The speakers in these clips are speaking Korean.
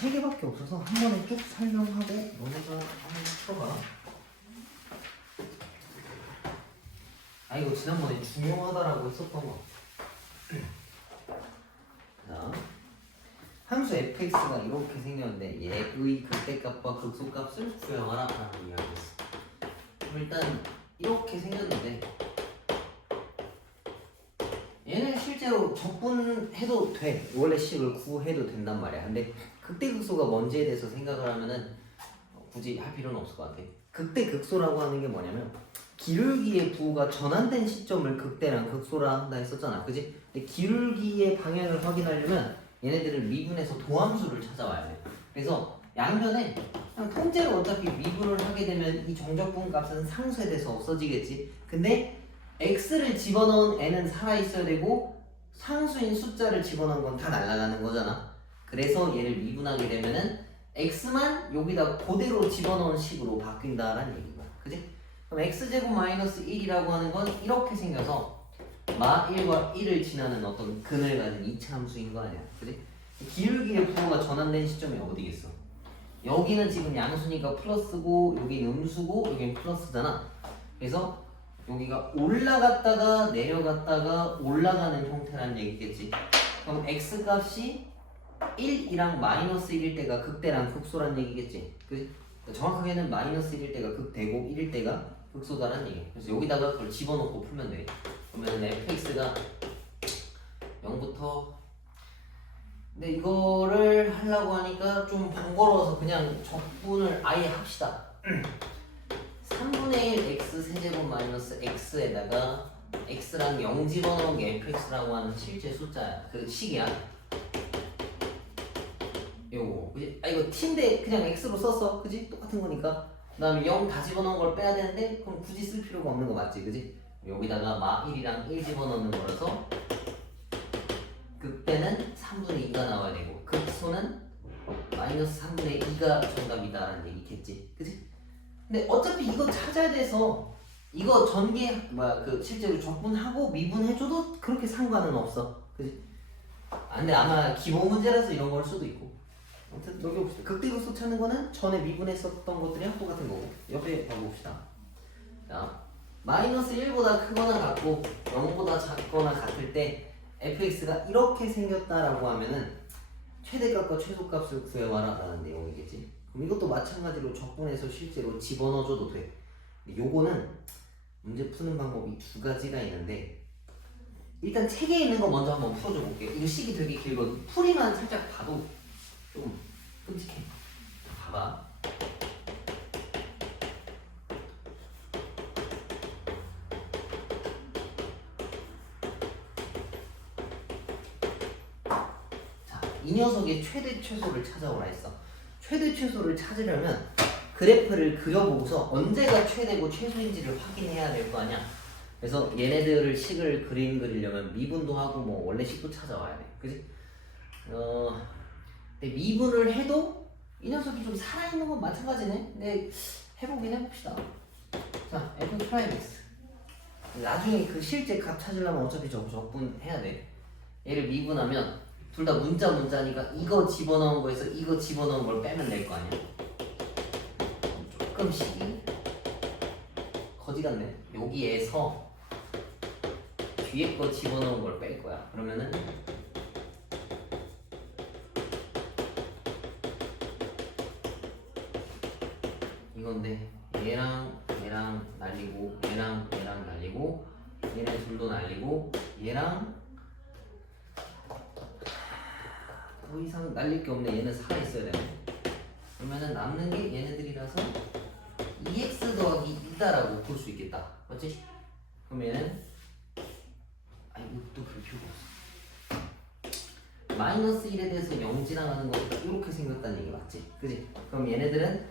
세 개밖에 없어서 한 번에 쭉 설명하고 너네가 한번 풀어봐. 아 이거 지난번에 중요하다라고 했었던 거. 자, 함수 fx가 이렇게 생겼는데 얘의 극대값과 극소값을 구형하라 라고 이야기했어. 그럼 일단 이렇게 생겼는데 얘는 실제로 적분해도 돼. 원래 식을 구해도 된단 말이야. 근데 극대극소가 뭔지에 대해서 생각을 하면은 굳이 할 필요는 없을 것 같아. 극대극소라고 하는 게 뭐냐면 기울기의 부호가 전환된 시점을 극대랑 극소라 한다 했었잖아. 그지? 근데 기울기의 방향을 확인하려면 얘네들을 미분해서 도함수를 찾아와야 돼. 그래서 양변에 그냥 통째로 어차피 미분을 하게 되면 이 정적분 값은 상쇄돼서 없어지겠지. 근데 x를 집어넣은 n은 살아있어야 되고 상수인 숫자를 집어넣은 건 다 날아가는 거잖아. 그래서 얘를 미분하게 되면은 x만 여기다 그대로 집어넣은 식으로 바뀐다라는 얘기야. 그지? 그럼 x제곱 마이너스 1이라고 하는 건 이렇게 생겨서 마 1과 1을 지나는 어떤 근을 가진 이차 함수인 거 아니야. 그지? 기울기의 부호가 전환된 시점이 어디겠어? 여기는 지금 양수니까 플러스고 여기는 음수고 여기는 플러스잖아. 그래서 여기가 올라갔다가 내려갔다가 올라가는 형태라는 얘기겠지. 그럼 x값이 1이랑 마이너스 1일 때가 극대랑 극소란 얘기겠지. 그치? 정확하게는 마이너스 1일 때가 극대고 1일 때가 극소다라는 얘기야. 그래서 여기다가 그걸 집어넣고 풀면 돼. 그러면 fx가 0부터 근데 이거를 하려고 하니까 좀 번거로워서 그냥 적분을 아예 합시다. 3분의 1 x 세제곱 마이너스 x에다가 x랑 0 집어넣은 게 fx라고 하는 실제 숫자야. 그 식이야. 요거 그지? 아 이거 t인데 그냥 x로 썼어. 그지? 똑같은 거니까. 그 다음에 0 다 집어넣은 걸 빼야 되는데 그럼 굳이 쓸 필요가 없는 거 맞지? 그지? 여기다가 마 1이랑 1 집어넣는 거라서 극대는 3분의 2가 나와야 되고 극소는 마이너스 3분의 2가 정답이다라는 얘기겠지. 그지? 근데 어차피 이거 찾아야 돼서 이거 전개 그 실제로 적분하고 미분해줘도 그렇게 상관은 없어. 그지? 아 근데 아마 기본 문제라서 이런 걸 수도 있고. 아무튼 여기 봅시다. 극대극소 찾는 거는 전에 미분했었던 것들이랑 똑같은 거고. 옆에 봐봅시다. 자, 마이너스 1보다 크거나 같고 0보다 작거나 같을 때 fx가 이렇게 생겼다라고 하면은 최대값과 최소값을 구해와라 라는 내용이겠지. 그럼 이것도 마찬가지로 적분해서 실제로 집어넣어줘도 돼. 근데 요거는 문제 푸는 방법이 두 가지가 있는데 일단 책에 있는 거 먼저 한번 풀어줘 볼게요. 이거 식이 되게 길거든. 풀이만 살짝 봐도 좀 끔찍해. 봐봐. 자, 이 녀석의 최대 최소를 찾아오라 했어. 최대 최소를 찾으려면 그래프를 그려보고서 언제가 최대고 최소인지를 확인해야 될 거 아니야. 그래서 얘네들을 식을 그리려면 미분도 하고 뭐 원래 식도 찾아와야 돼. 그지? 근데 미분을 해도 이 녀석이 좀 살아있는 건 마찬가지네. 근데 해보긴 해봅시다. 자, f 프라임 x. 나중에 그 실제 값 찾으려면 어차피 저거 적분해야 돼. 얘를 미분하면 둘 다 문자니까 이거 집어넣은 거에서 이거 집어넣은 걸 빼면 될 거 아니야. 조금씩 거지 같네. 여기에서 뒤에 거 집어넣은 걸 뺄 거야. 그러면은 이건데 얘랑 날리고 얘랑 날리고 얘네 둘도 날리고 얘랑 더 이상 날릴 게 없네. 얘는 살아있어야 되네. 그러면은 남는 게 얘네들이라서 2x 더하기 2다라고 볼 수 있겠다. 맞지? 그럼 얘는 이것도 볼 필요가 없어. 마이너스 1에 대해서 0 지나가는 거니까 이렇게 생겼다는 얘기 맞지? 그지? 그럼 얘네들은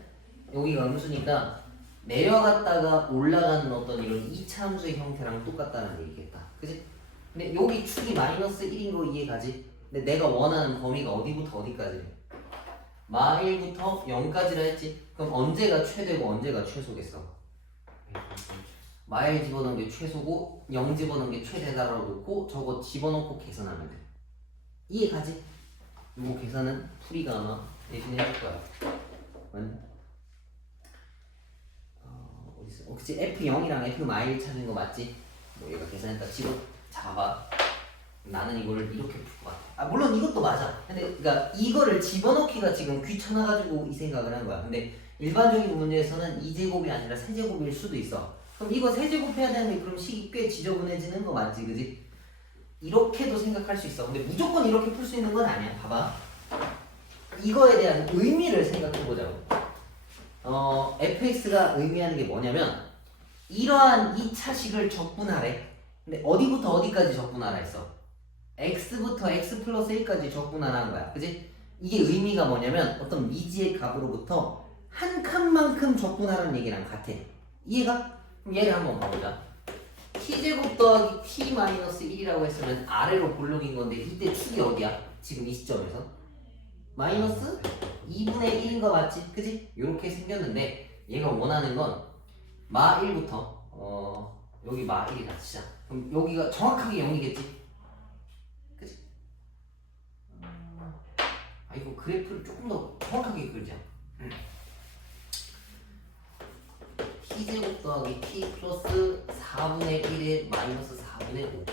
여기가 음수니까 내려갔다가 올라가는 어떤 이런 2차 함수의 형태랑 똑같다는 얘기겠다. 그지? 근데 여기 축이 마이너스 1인 거 이해가지? 근데 내가 원하는 범위가 어디부터 어디까지래? 마 1부터 0까지라 했지? 그럼 언제가 최대고 언제가 최소겠어? 마 1 집어넣은 게 최소고 0 집어넣은 게 최대다라고 놓고 저거 집어넣고 계산하면 돼. 이해가지? 이거 계산은 풀이가 아마 대신 해줄 거야. 어디 있어? 그치 F0이랑 F-1 찾는 거 맞지? 뭐 얘가 계산했다 치고 잡아. 나는 이거를 이렇게 풀 것 같아. 아 물론 이것도 맞아. 근데 그러니까 이거를 집어넣기가 지금 귀찮아가지고 이 생각을 한 거야. 근데 일반적인 문제에서는 2제곱이 아니라 세제곱일 수도 있어. 그럼 이거 세제곱 해야 되는데 그럼 식이 꽤 지저분해지는 거 맞지, 그지? 이렇게도 생각할 수 있어. 근데 무조건 이렇게 풀 수 있는 건 아니야. 봐봐. 이거에 대한 의미를 생각해보자고. fx가 의미하는 게 뭐냐면 이러한 2차식을 적분하래. 근데 어디부터 어디까지 적분하라 했어? x부터 x 플러스 1까지 적분하라는 거야. 그지? 이게 의미가 뭐냐면 어떤 미지의 값으로부터 한 칸만큼 적분하라는 얘기랑 같아. 이해가? 그럼 얘를 한번 봐보자. t제곱 더하기 t 마이너스 1이라고 했으면 아래로 볼록인 건데 이때 축이 어디야? 지금 이 시점에서? 마이너스 2분의 1인 거 맞지? 그지? 이렇게 생겼는데 얘가 원하는 건 마 1부터 여기 마 1이다 치자. 그럼 여기가 정확하게 0이겠지? 그지? 이거 그래프를 조금 더 정확하게 그리자. t제곱 더하기 t 플러스 4분의 1에 마이너스 4분의 5.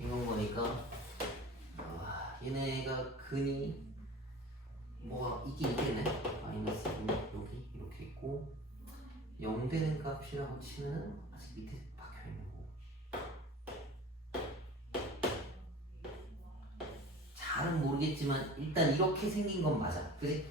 이건 거니까 얘네가 근이 뭐가 있긴 있겠네. 마이너스 5 여기 이렇게 있고 0 되는 값이라고 치면 아직 밑에 박혀있는 거고. 잘은 모르겠지만 일단 이렇게 생긴 건 맞아. 그지?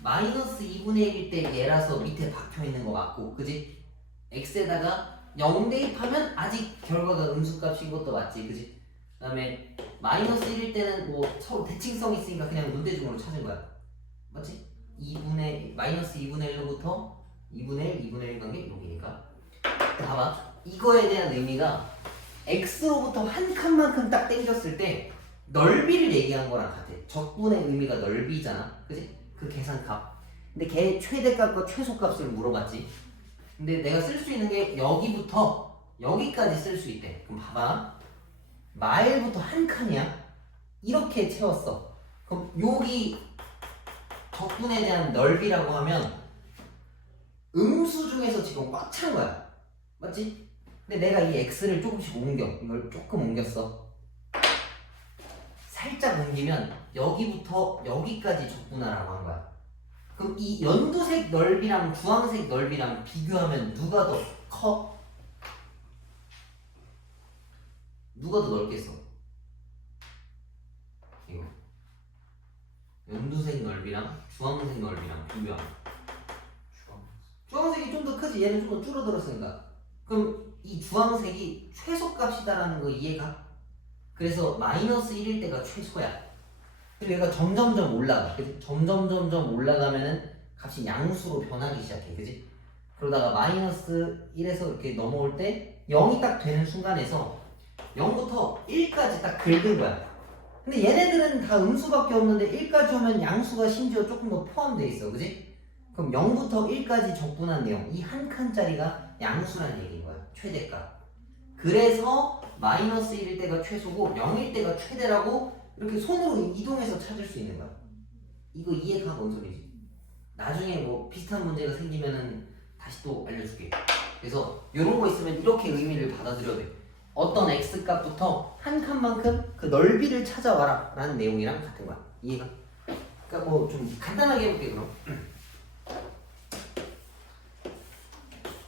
마이너스 2분의 1일 때 얘라서 밑에 박혀있는 거 맞고, 그지? x에다가 0 대입하면 아직 결과가 음수값인 것도 맞지, 그지? 그 다음에 마이너스 1일 때는 뭐 서로 대칭성이 있으니까 그냥 문대중으로 찾은 거야. 맞지? 마이너스 2분의 1로부터 2분의 1, 2분의 1 관계 여기니까. 봐봐. 이거에 대한 의미가 x로부터 한 칸만큼 딱 땡겼을 때 넓이를 얘기한 거랑 같아. 적분의 의미가 넓이잖아. 그지? 그 계산값. 근데 걔 최대값과 최소값을 물어봤지. 근데 내가 쓸 수 있는 게 여기부터 여기까지 쓸 수 있대. 그럼 봐봐. 마일부터 한 칸이야. 이렇게 채웠어. 그럼 여기 적분에 대한 넓이라고 하면 음수 중에서 지금 꽉 찬 거야. 맞지? 근데 내가 이 x를 조금씩 이걸 조금 옮겼어. 살짝 옮기면 여기부터 여기까지 적분하라고 한 거야. 그럼 이 연두색 넓이랑 주황색 넓이랑 비교하면 누가 더 커? 누가 더 넓겠어? 이거 연두색 넓이랑 주황색 넓이랑 비교하면 주황색이 좀 더 크지? 얘는 좀 더 줄어들었으니까. 그럼 이 주황색이 최소값이다라는 거 이해가? 그래서 마이너스 1일 때가 최소야. 그리고 얘가 점점점 올라가. 그치? 점점점 올라가면은 값이 양수로 변하기 시작해. 그지? 그러다가 마이너스 1에서 이렇게 넘어올 때 0이 딱 되는 순간에서 0부터 1까지 딱 긁은 거야. 근데 얘네들은 다 음수밖에 없는데 1까지 오면 양수가 심지어 조금 더 포함되어 있어. 그지? 그럼 0부터 1까지 적분한 내용, 이 한 칸짜리가 양수라는 얘기인 거야. 최대값. 그래서 마이너스 1일 때가 최소고 0일 때가 최대라고 이렇게 손으로 이동해서 찾을 수 있는 거야. 이거 이해가 뭔 소리지? 나중에 뭐 비슷한 문제가 생기면은 다시 또 알려줄게. 그래서 이런 거 있으면 이렇게 의미를 받아들여야 돼. 어떤 x값부터 한 칸만큼 그 넓이를 찾아와라 라는 내용이랑 같은 거야. 이해가? 그러니까 뭐 좀 간단하게 해볼게 그럼.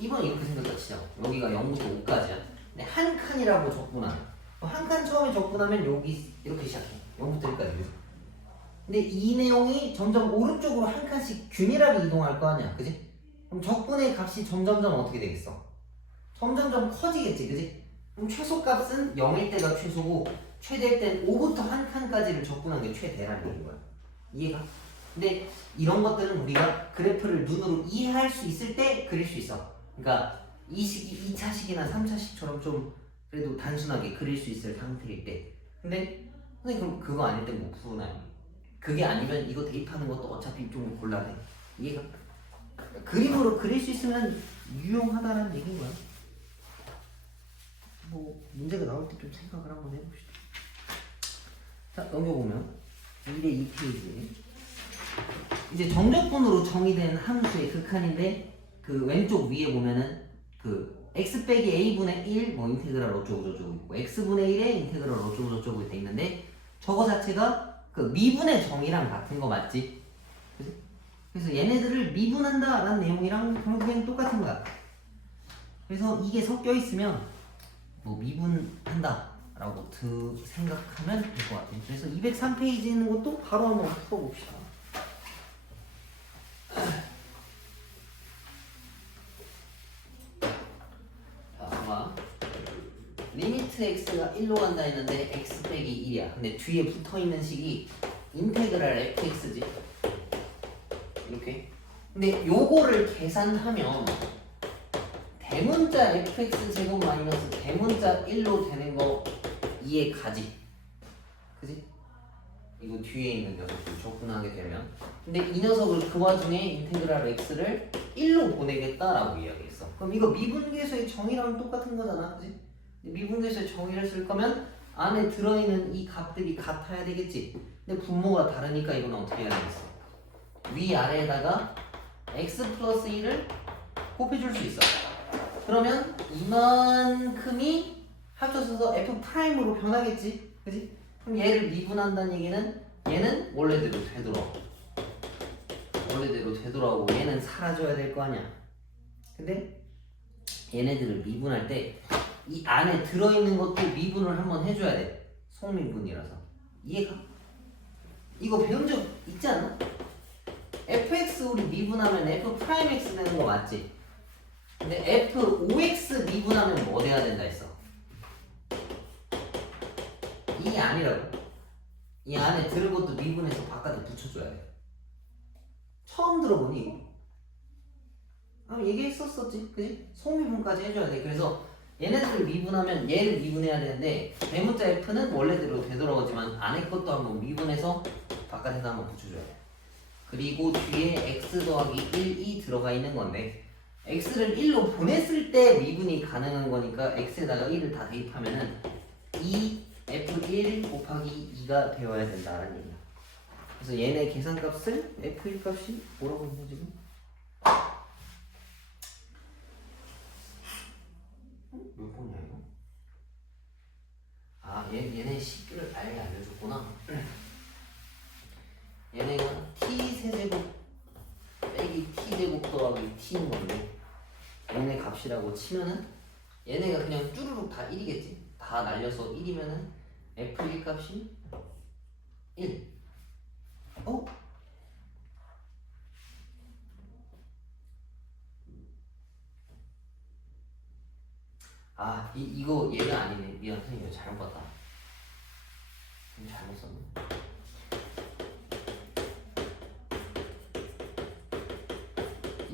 2번 이렇게 생각해 치자. 여기가 0부터 5까지야. 근데 한 칸이라고 적분하는. 한 칸 처음에 적분하면 여기 이렇게 시작해. 0부터 1까지. 근데 이 내용이 점점 오른쪽으로 한 칸씩 균일하게 이동할 거 아니야. 그지? 그럼 적분의 값이 점점점 어떻게 되겠어? 점점점 커지겠지. 그지? 그럼 최소값은 0일 때가 최소고 최대일 땐 5부터 한 칸까지를 적분한 게 최대라는 얘기인 거야. 이해가? 근데 이런 것들은 우리가 그래프를 눈으로 이해할 수 있을 때 그릴 수 있어. 그러니까 2차식이나 3차식처럼 좀 그래도 단순하게 그릴 수 있을 상태일 때. 근데 선생님 그럼 그거 아닐 때 못 푸나요? 그게 아니면 이거 대입하는 것도 어차피 좀 곤란해. 이해가? 그림으로 그릴 수 있으면 유용하다는 얘기인 거야. 뭐 문제가 나올 때 좀 생각을 한번 해봅시다. 자, 넘겨보면 1의 2페이지 이제 정적분으로 정의된 함수의 극한인데 그 왼쪽 위에 보면은 그 x 빼기 a분의 1 뭐 인테그랄 어쩌고 저쩌고 있고 x분의 1의 인테그랄 어쩌고 저쩌고 이렇게 있는데 저거 자체가 그 미분의 정의랑 같은 거 맞지? 그치? 그래서 얘네들을 미분한다 라는 내용이랑 결국엔 똑같은 거야. 그래서 이게 섞여 있으면 뭐 미분한다 라고 생각하면 될 것 같아요. 그래서 203페이지에 있는 것도 바로 한번 풀어봅시다. 자, 봐봐. 리미트 x가 1로 간다 했는데 x 빼기 1이야. 근데 뒤에 붙어있는 식이 인테그랄 fx지. 이렇게. 근데 요거를 계산하면 대문자 fx 제곱 마이너스 대문자 1로 되는 거 이해 가지? 그지? 이거 뒤에 있는 녀석들 접근하게 되면 근데 이 녀석을 그 와중에 인테그랄 x를 1로 보내겠다라고 이야기했어. 그럼 이거 미분계수의 정의랑 똑같은 거잖아. 그지? 미분계수의 정의를 쓸 거면 안에 들어있는 이 값들이 같아야 되겠지. 근데 분모가 다르니까 이건 어떻게 해야 되겠어? 위아래에다가 x 플러스 1을 곱해줄 수 있어. 그러면 이만큼이 합쳐져서 f'으로 변하겠지? 그지? 그럼 얘를 미분한다는 얘기는 얘는 원래대로 되돌아. 원래대로 되돌아오고 얘는 사라져야 될 거 아니야. 근데 얘네들을 미분할 때 이 안에 들어있는 것도 미분을 한번 해줘야 돼. 속미분이라서. 이해가? 이거 배운 적 있지 않나? fx 우리 미분하면 f'x 되는 거 맞지? 근데 f5x 미분하면 뭐 돼야 된다 했어? 이 아니라고. 이 안에 들은 것도 미분해서 바깥에 붙여줘야 돼. 처음 들어보니? 얘기했었었지, 그지? 속미분까지 해줘야 돼. 그래서 얘네들을 미분하면 얘를 미분해야 되는데 대문자 f는 원래대로 되돌아오지만 안에 것도 한번 미분해서 바깥에다 한번 붙여줘야 돼. 그리고 뒤에 x 더하기 1이 들어가 있는 건데 x를 1로 보냈을 때 미분이 가능한 거니까 x에다가 1을 다 대입하면은 2f1 곱하기 2가 되어야 된다는 얘기야. 그래서 얘네 계산값을 f1 값이 뭐라고 있냐 지금? 몇 번이야 이거? 아 얘네 식을 아예 알려줬구나. 얘네가 t 세제곱 빼기 t제곱 더하기 t인 건데 얘네 값이라고 치면은 얘네가 그냥 쭈루룩 다 1이겠지? 다 날려서 1이면은 f1 값이 1. 어? 아 이거 얘가 아니네. 미안 선생님 이거 잘못 봤다. 이거 잘못 썼네.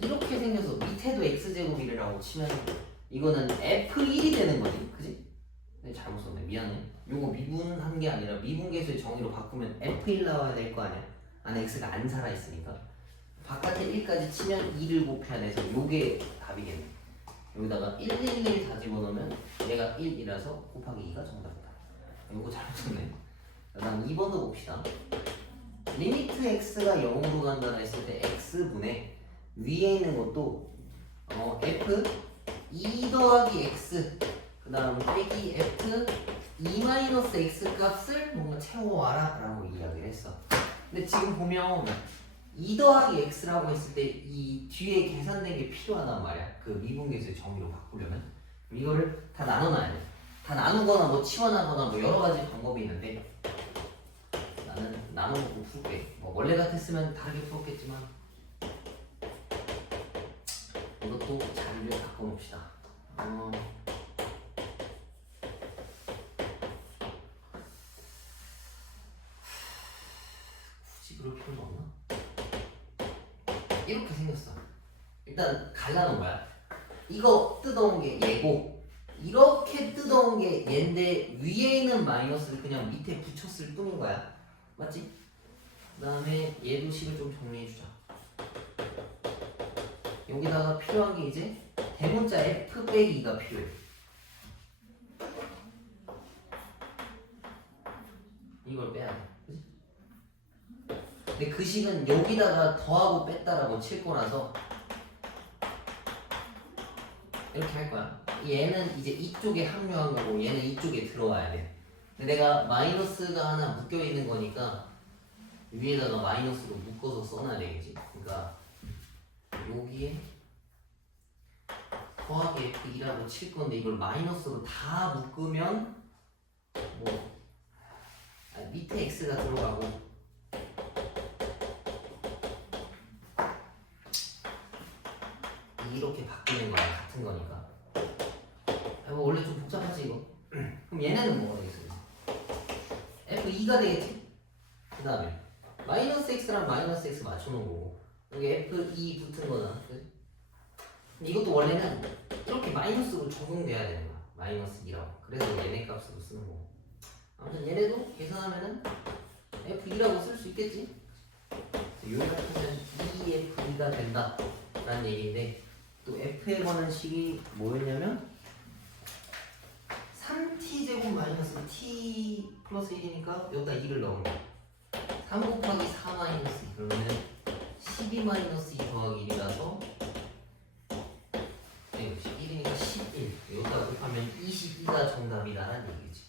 이렇게 생겨서 밑에도 x제곱이라고 치면 이거는 f1이 되는 거지, 그지? 근데 잘못 썼네, 미안해. 요거 미분한 게 아니라 미분계수의 정의로 바꾸면 f1 나와야 될 거 아니야? 안에 x가 안 살아있으니까 바깥에 1까지 치면 2를 곱해야 돼서 요게 답이겠네. 여기다가 111 다 집어넣으면 얘가 1이라서 곱하기 2가 정답이다. 요거 잘못 썼네. 그다음 2번도 봅시다. 리미트 x가 0으로 간다 했을 때 x분의 위에 있는 것도 f 2 더하기 x 그 다음 빼기 f 2 마이너스 x 값을 뭔가 채워와라 라고 이야기를 했어. 근데 지금 보면 2 더하기 x라고 했을 때 이 뒤에 계산된 게 필요하단 말이야. 그 미분계수의 정의로 바꾸려면 이거를 다 나눠놔야 돼. 다 나누거나 뭐 치워나거나 뭐 여러 가지 방법이 있는데 나는 나눠놓고 풀게. 뭐 원래 같았으면 다르게 풀었겠지만 이것도 자료를 바꿔봅시다. 굳이 그럴 필요가 없나? 이렇게 생겼어. 일단 갈라놓은 거야. 이거 뜯어온 게 얘고 이렇게 뜯어온 게 얘인데 위에 있는 마이너스를 그냥 밑에 붙였을 뿐인 거야. 맞지? 그 다음에 얘도 식을 좀 정리해주자. 여기다가 필요한 게 이제 대문자 f 빼기 2가 필요해. 이걸 빼야 돼. 그치? 근데 그 식은 여기다가 더하고 뺐다라고 칠 거라서 이렇게 할 거야. 얘는 이제 이쪽에 합류한 거고 얘는 이쪽에 들어와야 돼. 근데 내가 마이너스가 하나 묶여 있는 거니까 위에다가 마이너스로 묶어서 써놔야 되겠지. 그러니까 여기에 더하기 F2라고 칠 건데 이걸 마이너스로 다 묶으면 뭐 밑에 X가 들어가고 이렇게 바뀌는 거랑 같은 거니까. 뭐 원래 좀 복잡하지 이거. 그럼 얘네는 뭐가 되겠어요? F2가 되겠지? 그 다음에 마이너스 X랑 마이너스 X 맞춰놓은 거고 여기 F2 붙은 거잖아. 그치? 근데 이것도 원래는 이렇게 마이너스로 적용돼야 되는 거야. 마이너스 2라고. 그래서 얘네 값으로 쓰는 거고. 아무튼 얘네도 계산하면은 F2라고 쓸 수 있겠지? 여기 같으면 2F2가 된다 라는 얘기인데 또 F에 관한 식이 뭐였냐면 3t제곱 마이너스 t 플러스 1이니까 여기다 2를 넣은 거야. 3 곱하기 4 마이너스 2 그러면 12 마이너스 2 더하기 1이라서 11이니까 11 여기다 곱하면 22가 정답이다라는 얘기지.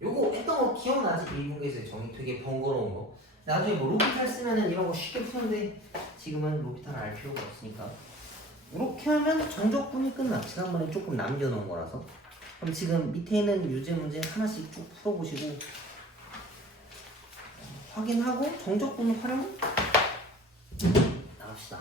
요거 했던 거 기억나지? 일국에서 정의 되게 번거로운 거. 나중에 뭐 로피탈 쓰면은 이런 거 쉽게 푸는데 지금은 로피탈을 알 필요가 없으니까 이렇게 하면 정적분이 끝나. 지난번에 조금 남겨놓은 거라서. 그럼 지금 밑에 있는 유제 문제 하나씩 쭉 풀어보시고 확인하고 정적분 활용 나갑시다.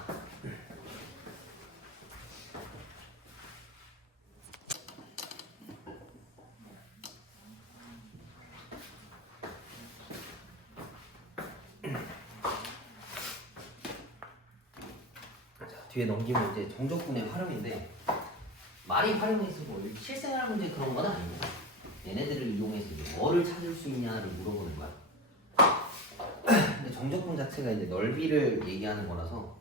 뒤에 넘기면 이제 정적분의 활용인데 말이 활용해서 뭐 실생활 문제 그런 건 아닙니다. 얘네들을 이용해서 이제 뭐를 찾을 수 있냐를 물어보는 거야. 근데 정적분 자체가 이제 넓이를 얘기하는 거라서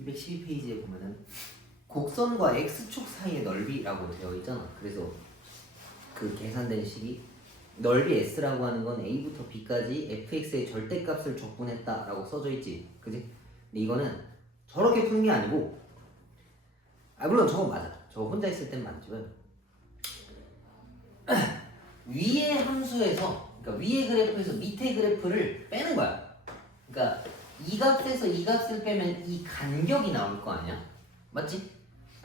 212페이지에 보면은 곡선과 x축 사이의 넓이라고 되어 있잖아. 그래서 그 계산된 식이 넓이 s라고 하는 건 a부터 b까지 fx의 절대값을 적분했다라고 써져 있지, 그지? 근데 이거는 저렇게 푸는 게 아니고, 물론 저건 맞아. 저 혼자 있을 땐 맞지만 위의 함수에서, 그러니까 위의 그래프에서 밑에 그래프를 빼는 거야. 그러니까 이 값에서 이 값을 빼면 이 간격이 나올 거 아니야, 맞지?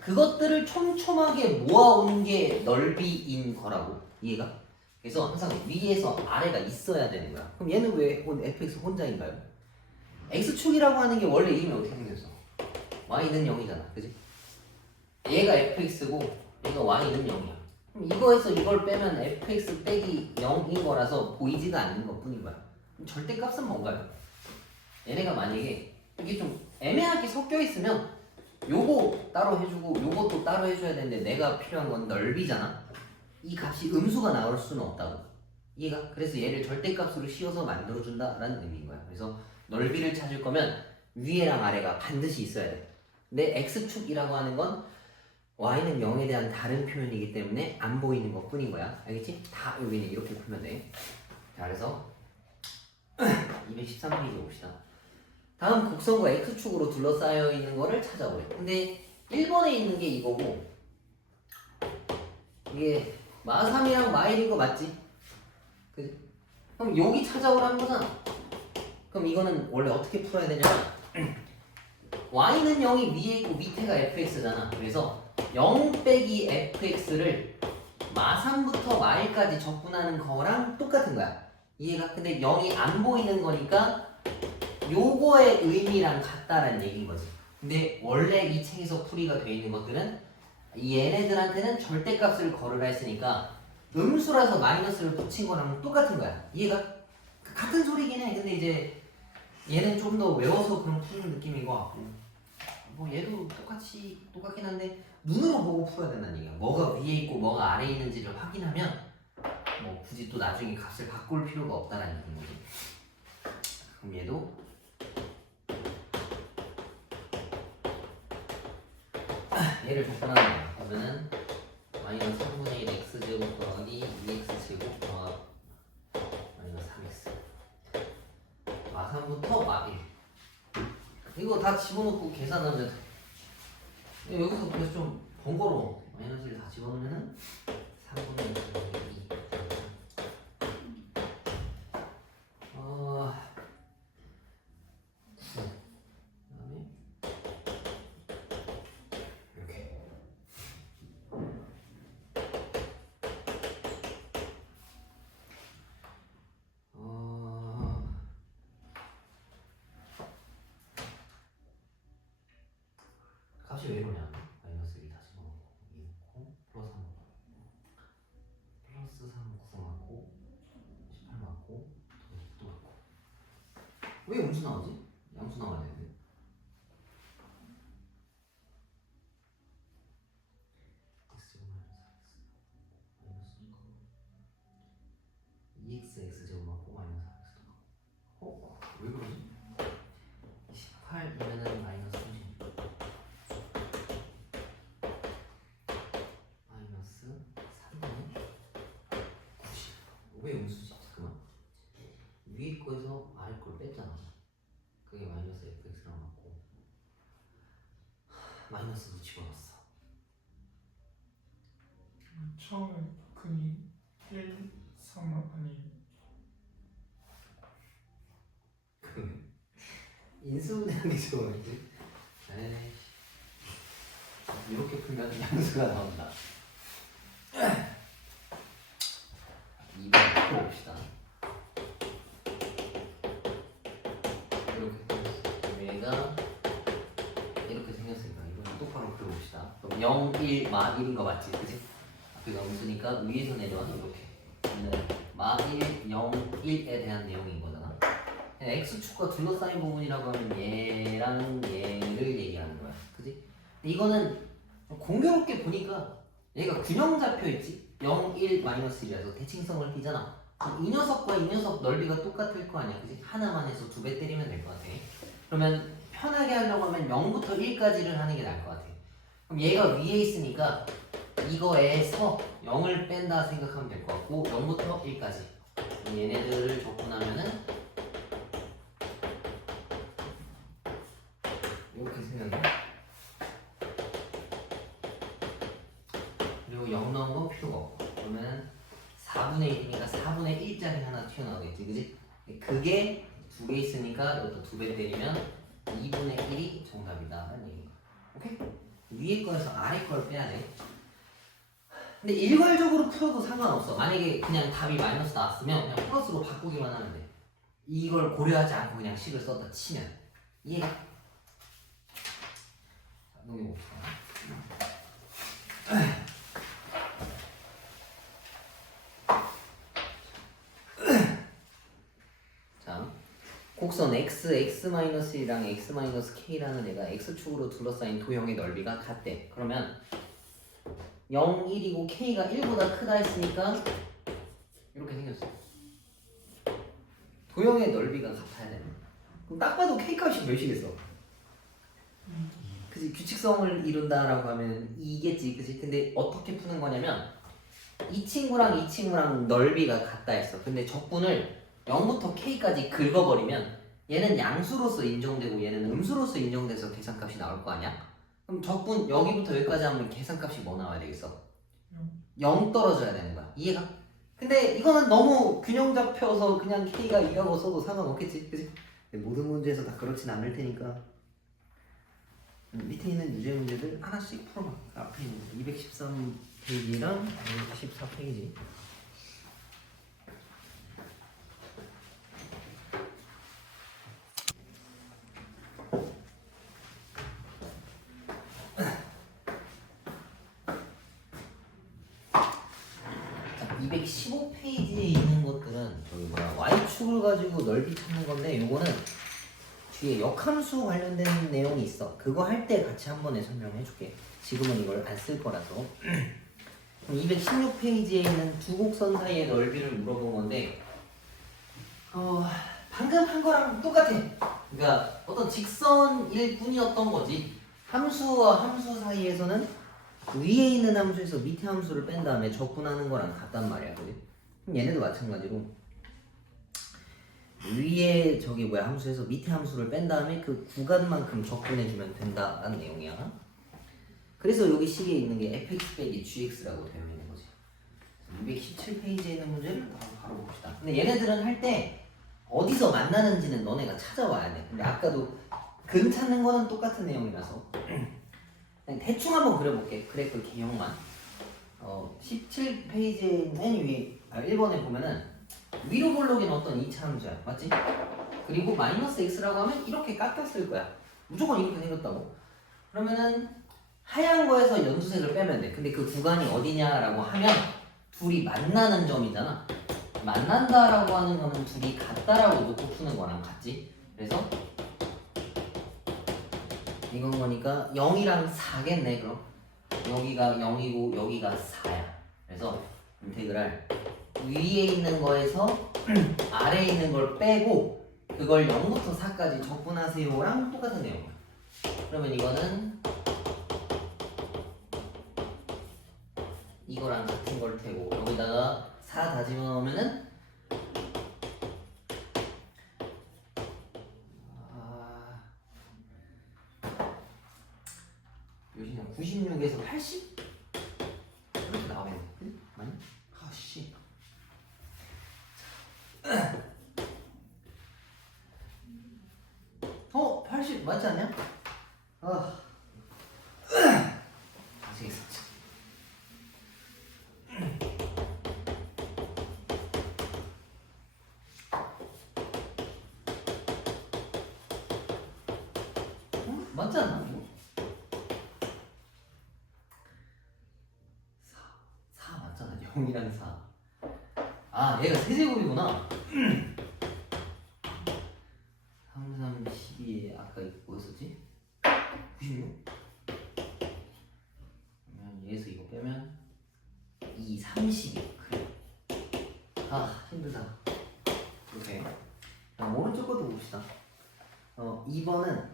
그것들을 촘촘하게 모아온 게 넓이인 거라고, 이해가? 그래서 항상 위에서 아래가 있어야 되는 거야. 그럼 얘는 왜 fx 혼자인가요? x축이라고 하는 게 원래 이름이 어떻게 생겼어? y는 0이잖아, 그지? 얘가 fx고 얘가 y는 0이야. 그럼 이거에서 이걸 빼면 fx 빼기 0인 거라서 보이지가 않는 것 뿐인 거야. 그럼 절대값은 뭔가요? 얘네가 만약에 이게 좀 애매하게 섞여 있으면 요거 따로 해주고 요것도 따로 해줘야 되는데 내가 필요한 건 넓이잖아. 이 값이 음수가 나올 수는 없다고, 이해가? 그래서 얘를 절대값으로 씌워서 만들어준다라는 의미인 거야. 그래서 넓이를 찾을 거면 위에랑 아래가 반드시 있어야 돼. 근데 x축이라고 하는 건 y는 0에 대한 다른 표현이기 때문에 안 보이는 것 뿐인 거야. 알겠지? 다 여기는 이렇게 풀면 돼. 자, 그래서 213페이지 봅시다. 다음 곡선과 x축으로 둘러싸여 있는 거를 찾아보래. 근데 1번에 있는 게 이거고 이게 마3이랑 마1인 거 맞지? 그지? 그럼 여기 찾아오라는 거잖아. 그럼 이거는 원래 어떻게 풀어야 되냐면 y는 0이 위에 있고 밑에가 fx잖아. 그래서 0 빼기 fx를 마3부터 마1까지 적분하는 거랑 똑같은 거야. 이해가? 근데 0이 안 보이는 거니까 요거의 의미랑 같다라는 얘기인 거지. 근데 원래 이 책에서 풀이가 돼 있는 것들은 얘네들한테는 절대값을 걸으라 했으니까 음수라서 마이너스를 붙인 거랑 똑같은 거야. 이해가? 같은 소리긴 해. 근데 이제 얘는 좀 더 외워서 그런 푸는 느낌인 것 같고 뭐 얘도 똑같긴 한데 눈으로 보고 풀어야 된다는 얘기야. 뭐가 위에 있고 뭐가 아래에 있는지를 확인하면 뭐 굳이 또 나중에 값을 바꿀 필요가 없다라는 얘기인 거지. 그럼 얘도 얘를 접근하는 거야. 그러면은 마이너스 3분의 1 x제곱 더하기 2x제곱 더하기 마이너스 3x 마3부터 마1 이거 다 집어넣고 계산하면 돼. 여기서 그래서 좀 번거로워. 마이너스 1 다 집어넣으면은 3분의 1 더하기 2 그다음에 이렇게 값이 왜 이러냐? 마이너스 1 다시 넣고 2 넣고 플러스 3 플러스 3 9 맞고 18 맞고 또 맞고 왜 음수 나오지? 양수 나와야 되는데 x제곱 마이너스 4x 마이너스 2x제곱 맞고 마이너스 4x도 맞고 왜 그러지? 18이면은 마이너스 36 마이너스 3분의 90 왜 음수지? 잠깐만 위에 거에서 아래 걸 뺐잖아 그게 마이너스 fx랑 맞고 마이너스도 집어넣었어 처음에 근이 1, 3 아니 인수분해하는 게 좋은지 에이 이렇게 풀면 양수가 나온다 2번 풀어봅시다 이렇게 생겼어 얘가 이렇게 생겼으니까 이건 똑바로 풀어봅시다 그럼 0, 1, 마 1인 거 맞지? 그치? 앞에가 음수니까 위에서 내려와서 이렇게 마 1, 0, 1에 대한 내용인 거잖아 x축과 둘러싸인 부분이라고 하면 얘랑 얘를 얘기하는 거야 그치? 근데 이거는 공교롭게 보니까 얘가 균형 잡혀 있지 0, 1, 마이너스 1이라서 대칭성을 띠잖아 이 녀석과 이 녀석 넓이가 똑같을 거 아니야 그치? 하나만 해서 2배 때리면 될 것 같아 그러면 편하게 하려고 하면 0부터 1까지를 하는 게 나을 것 같아 그럼 얘가 위에 있으니까 이거에서 0을 뺀다 생각하면 될 것 같고 0부터 1까지 얘네들을 적고 나면은 이렇게 생겼네 그리고 0 넣은 건 필요가 없고 그러면 4분의 1이니까 4분의 1짜리 하나 튀어나오겠지 그지? 그게 두 개 있으니까 이것도 2배 때리면 2분의 1이 정답이다 라는 얘기인 거야 오케이? 위에 거에서 아래 걸 빼야 돼 근데 일괄적으로 풀어도 상관없어 만약에 그냥 답이 마이너스 나왔으면 그냥 플러스로 바꾸기만 하면 돼 이걸 고려하지 않고 그냥 식을 썼다 치면 이해가? 넘겨봅시다 자 곡선 x, x-1이랑 x-k라는 애가 x축으로 둘러싸인 도형의 넓이가 같대 그러면 0, 1이고 k가 1보다 크다 했으니까 이렇게 생겼어 도형의 넓이가 같아야 되는 그럼 딱 봐도 k값이 몇이겠어? 그치 규칙성을 이룬다라고 하면 2겠지 그치 근데 어떻게 푸는 거냐면 이 친구랑 넓이가 같다 했어 근데 적분을 0부터 k까지 긁어버리면 얘는 양수로서 인정되고 얘는 음수로서 인정돼서 계산값이 나올 거 아니야? 그럼 적분 여기부터 여기까지 하면 계산값이 뭐 나와야 되겠어? 0 떨어져야 되는 거야 이해가? 근데 이거는 너무 균형 잡혀서 그냥 k가 2라고 써도 상관없겠지 그치? 근데 모든 문제에서 다 그렇진 않을 테니까 밑에 있는 유제 문제들 하나씩 풀어봐 앞에 있는 213페이지랑 214페이지 자, 215페이지에 있는 것들은 저기 y축을 가지고 넓이 찾는 건데 요거는 뒤에 역함수 관련된 내용이 있어. 그거 할 때 같이 한 번에 설명해 줄게. 지금은 이걸 안 쓸 거라서. 216페이지에 있는 두 곡선 사이의 넓이를 물어본 건데 방금 한 거랑 똑같아. 그러니까 어떤 직선일 뿐이었던 거지. 함수와 함수 사이에서는 위에 있는 함수에서 밑에 함수를 뺀 다음에 적분하는 거랑 같단 말이야. 그지? 그럼 얘네도 마찬가지로 위에 저기 뭐야 함수에서 밑에 함수를 뺀 다음에 그 구간만큼 적분해주면 된다라는 내용이야. 그래서 여기 식에 있는 게 fx 빼기 gx라고 되어 있는 거지. 217페이지에 있는 문제를 바로 봅시다. 근데 얘네들은 할 때 어디서 만나는지는 너네가 찾아와야 돼. 근데 아까도 근 찾는 거는 똑같은 내용이라서 그냥 대충 한번 그려볼게. 그래프 개형만. 17페이지에 맨 위에 1번에 보면은 위로 볼록인 어떤 2차 함수야. 맞지? 그리고 마이너스 x라고 하면 이렇게 깎였을 거야. 무조건 이렇게 생겼다고. 그러면은 하얀 거에서 연두색을 빼면 돼. 근데 그 구간이 어디냐라고 하면 둘이 만나는 점이잖아. 만난다라고 하는 거는 둘이 같다라고 놓고 푸는 거랑 같지. 그래서 이건 거니까 0이랑 4겠네. 그럼 여기가 0이고 여기가 4야. 그래서 인테그랄 위에 있는 거에서 아래에 있는 걸 빼고 그걸 0부터 4까지 적분하세요랑 똑같은 내용이야. 그러면 이거는 이거랑 같은 걸 테고 여기다가 4 다 집어넣으면은 96에서 80? 이렇게 나오겠네. 맞니? 아씨. 80 맞지 않냐? 아시겠어. 맞지 않나? 4 맞잖아. 0이랑 4. 아, 얘가 세제곱이구나. 3, 3, 12에 아까 뭐였었지? 96? 그러면 얘에서 이거 빼면 2, 32. 그래. 아, 힘들다. 오케이. 그럼 오른쪽 것도 봅시다. 2번은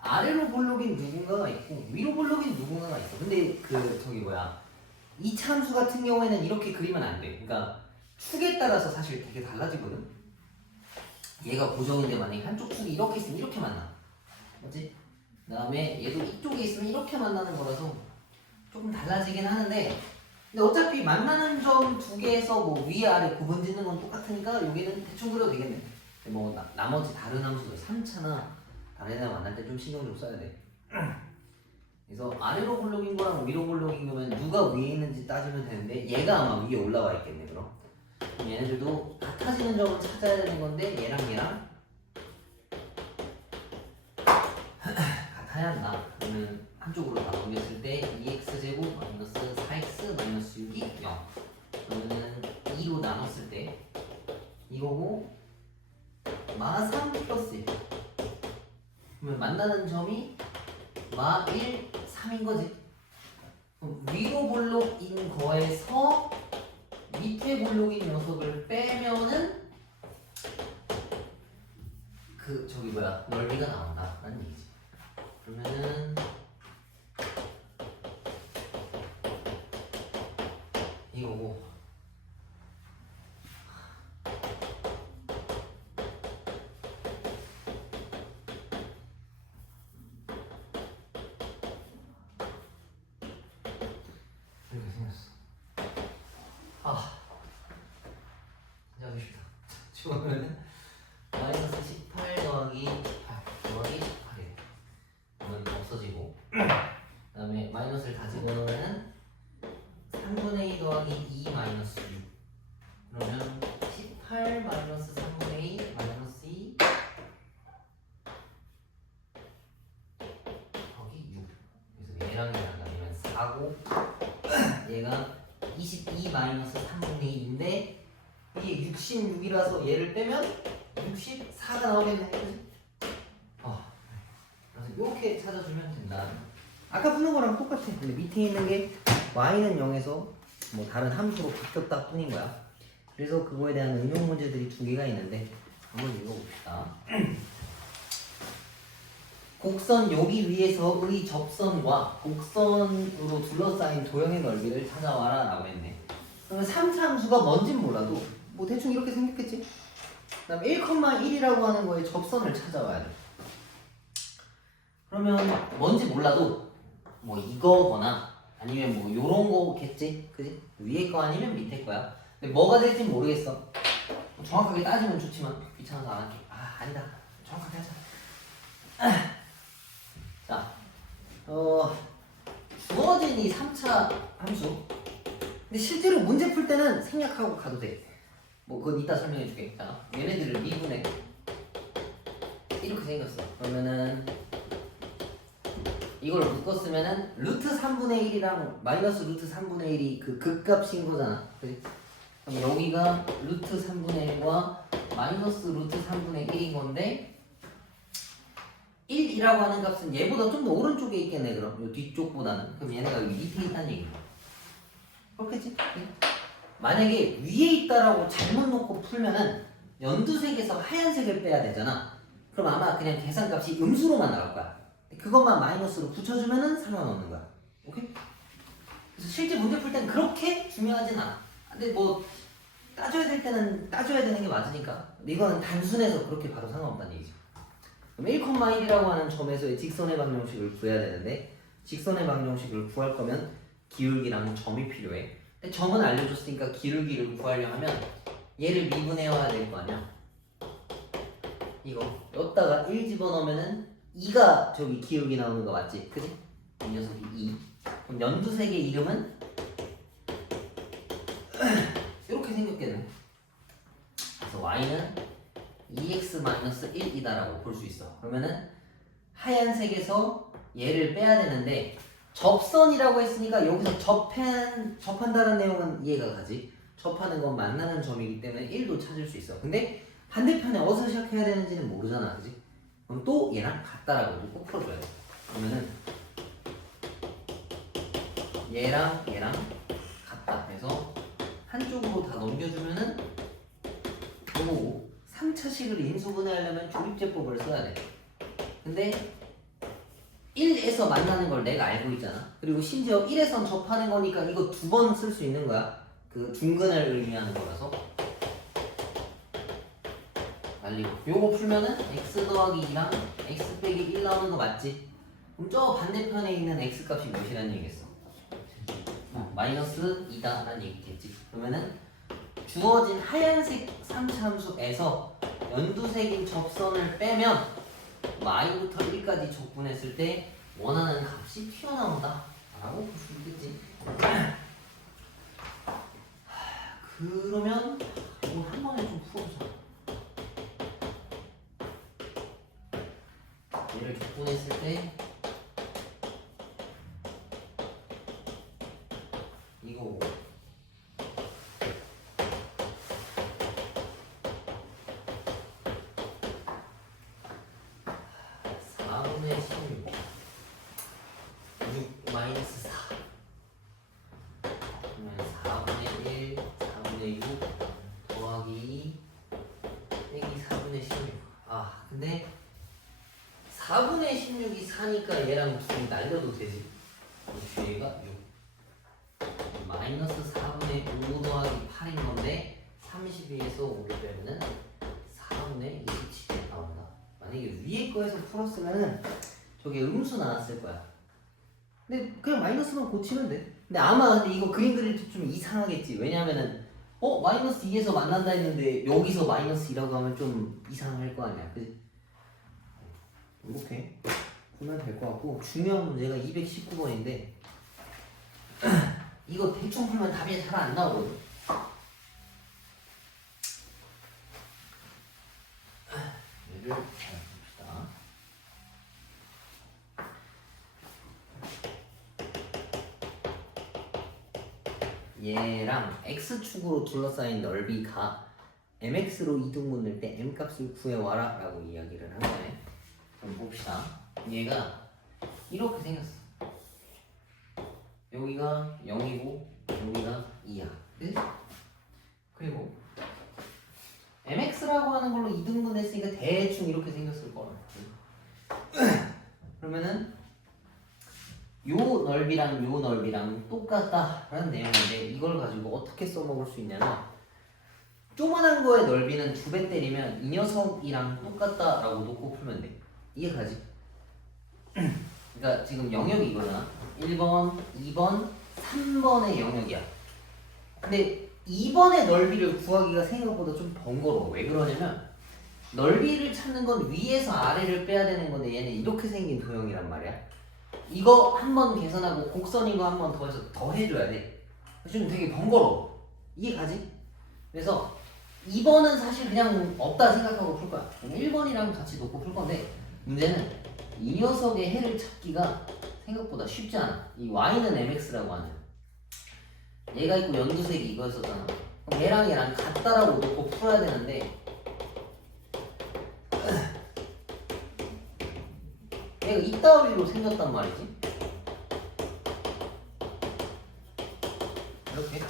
아래로 볼록인 누군가가 있고 위로 볼록인 누군가가 있어. 근데 그 저기 뭐야 2차 함수 같은 경우에는 이렇게 그리면 안 돼. 그러니까 축에 따라서 사실 되게 달라지거든. 얘가 고정인데 만약에 한쪽 축이 이렇게 있으면 이렇게 만나. 맞지? 그 다음에 얘도 이쪽에 있으면 이렇게 만나는 거라서 조금 달라지긴 하는데 근데 어차피 만나는 점 두 개에서 뭐 위에 아래 구분 짓는 건 똑같으니까 여기는 대충 그려도 되겠네. 뭐 나머지 다른 함수들 3차나 다른 애랑 만날 때 좀 신경 좀 써야 돼. 그래서 아래로 볼록인 거랑 위로 볼록인 거면 누가 위에 있는지 따지면 되는데 얘가 아마 위에 올라와 있겠네. 그럼 얘네들도 같아지는 점을 찾아야 되는 건데 얘랑 같아야 한다. 그러면 한쪽으로 다 넘겼을 때 2x제곱 마이너스 4x 마이너스 6이 0. 그러면은 2로 나눴을 때 이거고 마3 플러스 1. 그러면 만나는 점이 마1, 3인 거지. 그럼 위로 볼록인 거에서 밑에 볼록인 녀석을 빼면은 그 저기 뭐야 넓이가 나온다라는 얘기지. 그러면은 이거고 이렇게 생겼어. 이제 하고 싶다. 지우면은 마이너스 18 더하기 18 더하기 18이에요. 이건 없어지고 그 다음에 마이너스를 다 집어넣으면 3분의 2 더하기 2 마이너스 6 그러면 18 마이너스 3분의 2 마이너스 2 더하기 6 그래서 얘랑 나누면 4고 얘가 22 마이너스 3분의 2인데 이게 66이라서 얘를 빼면 64가 나오겠네. 그치? 그래서 이렇게 찾아주면 된다. 아까 푸는 거랑 똑같아. 근데 밑에 있는 게 y는 0에서 뭐 다른 함수로 바뀌었다 뿐인 거야. 그래서 그거에 대한 응용 문제들이 두 개가 있는데 한번 읽어봅시다. 곡선 여기 위에서의 접선과 곡선으로 둘러싸인 도형의 넓이를 찾아와라 라고 했네. 그러면 3차 함수가 뭔진 몰라도 뭐 대충 이렇게 생겼겠지? 그 다음 1,1이라고 하는 거에 접선을 찾아와야 돼. 그러면 뭔지 몰라도 뭐 이거거나 아니면 뭐 요런 거겠지? 그지? 위에 거 아니면 밑에 거야. 근데 뭐가 될지 모르겠어. 정확하게 따지면 좋지만 귀찮아서 안 할게. 아 아니다. 정확하게 하자. 자, 주어진 이 3차 함수. 근데 실제로 문제 풀 때는 생략하고 가도 돼. 뭐 그건 이따 설명해 줄게. 자, 얘네들을 미분해. 이렇게 생겼어. 그러면은 이걸 묶었으면은 루트 3분의 1이랑 마이너스 루트 3분의 1이 그 극값인 거잖아. 그치? 그럼 여기가 루트 3분의 1과 마이너스 루트 3분의 1인 건데 1이라고 하는 값은 얘보다 좀 더 오른쪽에 있겠네. 그럼 요 뒤쪽보다는. 그럼 얘네가 여기 밑에 있다는 얘기야. 그렇겠지? 만약에 위에 있다라고 잘못 놓고 풀면은 연두색에서 하얀색을 빼야 되잖아. 그럼 아마 그냥 계산값이 음수로만 나올 거야. 그것만 마이너스로 붙여주면은 상관없는 거야. 오케이? 그래서 실제 문제 풀 때는 그렇게 중요하진 않아. 근데 뭐 따져야 될 때는 따져야 되는 게 맞으니까. 근데 이거는 단순해서 그렇게 봐도 상관없다는 얘기죠. 그럼 1,1이라고 하는 점에서의 직선의 방정식을 구해야 되는데 직선의 방정식을 구할 거면 기울기랑 점이 필요해. 근데 점은 알려줬으니까 기울기를 구하려 하면 얘를 미분해야 될 거 아니야. 이거 여기다가 1 집어넣으면은 2가 저기 기울기 나오는 거 맞지? 그지? 이 녀석이 2. 그럼 연두색의 이름은 이렇게 생겼겠네. 그래서 y는 2x-1이다라고 볼 수 있어. 그러면은 하얀색에서 얘를 빼야 되는데 접선이라고 했으니까 여기서 접한다는 내용은 이해가 가지. 접하는 건 만나는 점이기 때문에 1도 찾을 수 있어. 근데 반대편에 어디서 시작해야 되는지는 모르잖아. 그지? 그럼 또 얘랑 같다라고 꼭 풀어줘야 돼. 그러면은 얘랑 같다. 그래서 한쪽으로 다 넘겨주면은 요거고 3차식을 인수분해하려면 조립제법을 써야 돼. 근데 1에서 만나는 걸 내가 알고 있잖아. 그리고 심지어 1에선 접하는 거니까 이거 2번 쓸 수 있는 거야. 그 중근을 의미하는 거라서. 날리고 요거 풀면은 x 더하기 2랑 x 빼기 1 나오는 거 맞지? 그럼 저 반대편에 있는 x 값이 몇이라는 얘기겠어? 마이너스 2다 라는 얘기겠지. 그러면은 주어진 하얀색 3차 함수에서 연두색인 접선을 빼면 i부터 1까지 적분했을 때 원하는 값이 튀어나온다 라고 볼 수 있겠지. 그러면 이거 한 번에 좀 풀어보자. 얘를 적분했을 때 이거 4분의 16 6 마이너스 4 그러면 4분의 1 4분의 6 더하기 2 빼기 4분의 16. 아 근데 4분의 16이 4니까 얘랑 둘이 날려도 되지. 뒤에가 6 마이너스 4분의 5 더하기 8인 건데 32에서 5를 빼면은 4분의 27이 나온다. 만약에 위에 거에서 풀었으면은 저게 음수 나왔을 거야. 근데 그냥 마이너스만 고치면 돼. 근데 아마 근데 이거 그림 그릴 때 좀 이상하겠지. 왜냐면은 마이너스 2에서 만난다 했는데 여기서 마이너스 2라고 하면 좀 이상할 거 아니야. 그치? 이렇게 보면 될 것 같고 중요한 문제가 219번인데 이거 대충 풀면 답이 잘 안 나오거든. 얘를 잘 봅시다. 얘랑 x축으로 둘러싸인 넓이가 mx로 이등분 낼 때 m값을 구해와라 라고 이야기를 한 거네. 그럼 봅시다. 얘가 이렇게 생겼어. 여기가 0이고 여기가 2야. 그치? 그리고 mx라고 하는 걸로 이등분 했으니까 대충 이렇게 생겼을 거야. 그러면은 요 넓이랑 요 넓이랑 똑같다라는 내용인데 이걸 가지고 어떻게 써먹을 수 있냐면 조그만한 거의 넓이는 2배 때리면 이 녀석이랑 똑같다라고 놓고 풀면 돼. 이해가지? 그러니까 지금 영역이 이거잖아. 1번, 2번, 3번의 영역이야. 근데 2번의 넓이를 구하기가 생각보다 좀 번거로워. 왜 그러냐면 넓이를 찾는 건 위에서 아래를 빼야 되는 건데 얘는 이렇게 생긴 도형이란 말이야. 이거 한 번 계산하고 곡선인 거 한 번 더 해서 더 해줘야 돼. 좀 되게 번거로워. 이해가지? 그래서 2번은 사실 그냥 없다 생각하고 풀 거야. 1번이랑 같이 놓고 풀 건데 문제는 이 녀석의 해를 찾기가 생각보다 쉽지 않아. 이 y는 mx라고 하는 얘가 있고 연두색이 이거였었잖아. 그럼 얘랑 같다라고 놓고 풀어야 되는데 얘가 이따위로 생겼단 말이지. 이렇게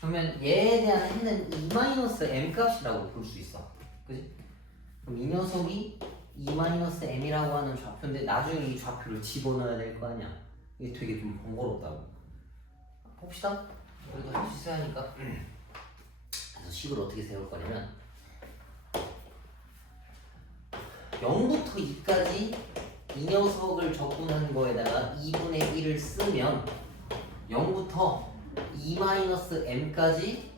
그러면 얘에 대한 해는 2-m 값이라고 볼 수 있어. 그지? 그럼 이 녀석이 2-m이라고 하는 좌표인데 나중에 이 좌표를 집어넣어야 될 거 아니야. 이게 되게 좀 번거롭다고. 봅시다. 우리도 할 수 있어야 하니까. 그래서 식을 어떻게 세울 거냐면 0부터 2까지 이 녀석을 적분한 거에다가 2분의 1을 쓰면 0부터 2-m까지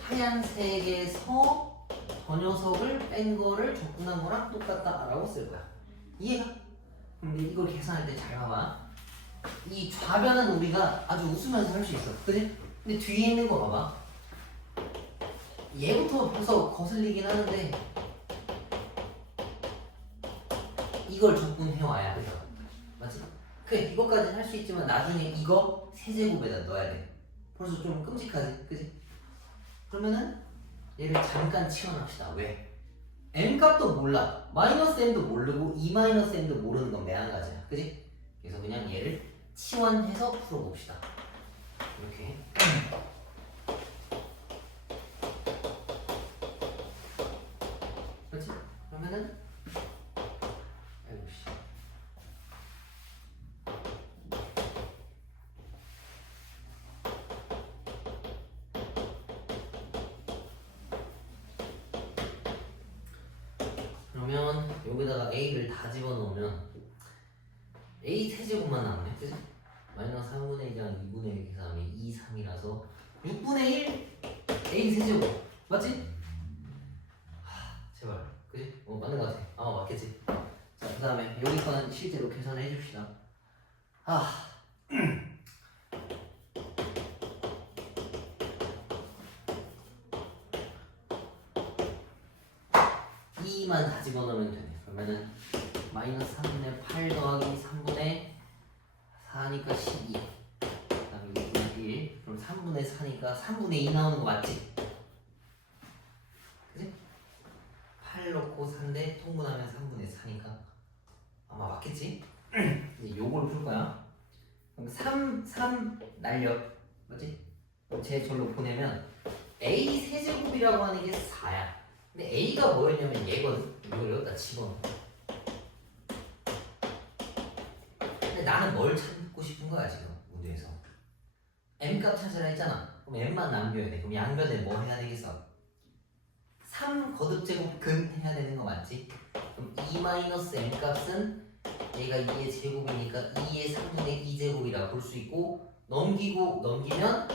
하얀색에서 저 녀석을 뺀 거를 적분한 거랑 똑같다라고 쓸 거야. 이해가? 근데 이걸 계산할 때 잘 봐봐. 이 좌변은 우리가 아주 웃으면서 할 수 있어. 그지? 근데 뒤에 있는 거 봐봐. 얘부터 벌써 거슬리긴 하는데 이걸 적분해와야 돼. 맞지? 그래, 이거까지는 할 수 있지만 나중에 이거 세제곱에다 넣어야 돼. 벌써 좀 끔찍하지? 그지? 그러면은 얘를 잠깐 치워납시다. 왜? m값도 몰라. -m도 모르고 2-m도 모르는 건 매한가지야. 그지? 그래서 그냥 얘를 치환해서 풀어봅시다. 이렇게. 그렇지? 그러면은 해봅시다. 그러면 여기다가 a를 다 집어넣으면 a 세제곱만 남네. 그지? -3분의 1이랑 2분의 1 계산하면 2, 3이라서 6분의 1 a 세제곱. 맞지? 제발. 그지? 맞는 것 같아. 아마 맞겠지? 자, 그 다음에 여기 거는 실제로 계산해 줍시다. 2만 다 집어넣으면 되네. 그러면은 -3분의 8 더하기 3분의 4니까 12. 그 다음에 6분의 1. 그럼 3분의 4니까 3분의 2 나오는 거 맞지? 그지? 8 넣고 4인데 통분하면 3분의 4니까 아마 맞겠지? 이제 요걸 풀 거야. 그럼 3 날려. 맞지? 제 절로 보내면 a 세제곱이라고 하는 게 4야. 근데 a가 뭐였냐면 얘거든. 이걸 여기다 집어넣어. 근데 나는 뭘 찾고 싶은 거야 지금 문제에서. m값 찾으라 했잖아. 그럼 m만 남겨야 돼. 그럼 양변에 뭐 해야 되겠어? 3 거듭제곱 근 해야 되는 거 맞지? 그럼 2-m 값은 얘가 2의 제곱이니까 2의 3분의 2제곱이라 볼 수 있고 넘기면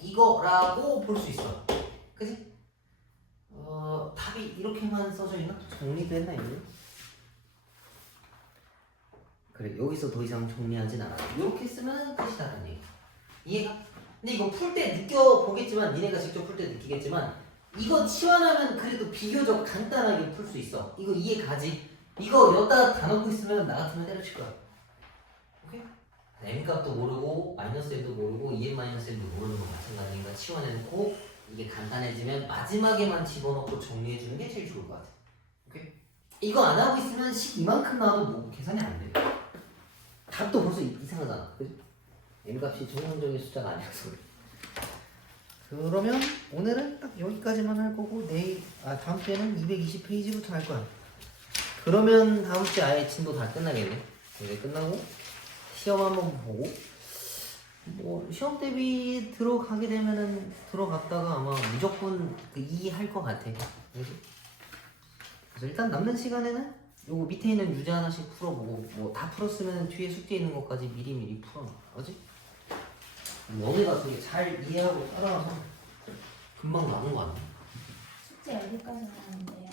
이거라고 볼 수 있어. 그지? 답이 이렇게만 써져 있나? 정리도 했나 이제? 그래, 여기서 더 이상 정리하진 않아. 이렇게 쓰면 끝이다는 얘기. 이해가? 근데 이거 풀 때 느껴보겠지만 니네가 직접 풀 때 느끼겠지만 이거 치환하면 그래도 비교적 간단하게 풀 수 있어. 이거 이해 가지? 이거 여기다가 다 넣고 있으면 나 같으면 때려칠 거야. 오케이? m값도 모르고 -m도 모르고 2n-m도 모르는 거 마찬가지니까 치환해놓고 이게 간단해지면 마지막에만 집어넣고 정리해주는 게 제일 좋을 것 같아. 오케이? 이거 안 하고 있으면 식 이만큼 나와도 뭐 계산이 안 돼. 답도 벌써 이상하잖아. 그지? m값이 정상적인 숫자가 아니어서 그래. 그러면 오늘은 딱 여기까지만 할 거고 다음 주에는 220페이지부터 할 거야. 그러면 다음 주에 아예 진도 다 끝나겠네. 이제 끝나고 시험 한번 보고 뭐 시험 대비 들어가게 되면은 들어갔다가 아마 무조건 그 2 할 것 같아. 그지? 그래서 일단 남는 시간에는 요거 밑에 있는 유제 하나씩 풀어보고 뭐 다 풀었으면 뒤에 숙제 있는 것까지 미리 풀어놔. 그지? 너네가 되게 잘 이해하고 따라와서 금방 나온 거 같아. 숙제 어디까지 나오는데요?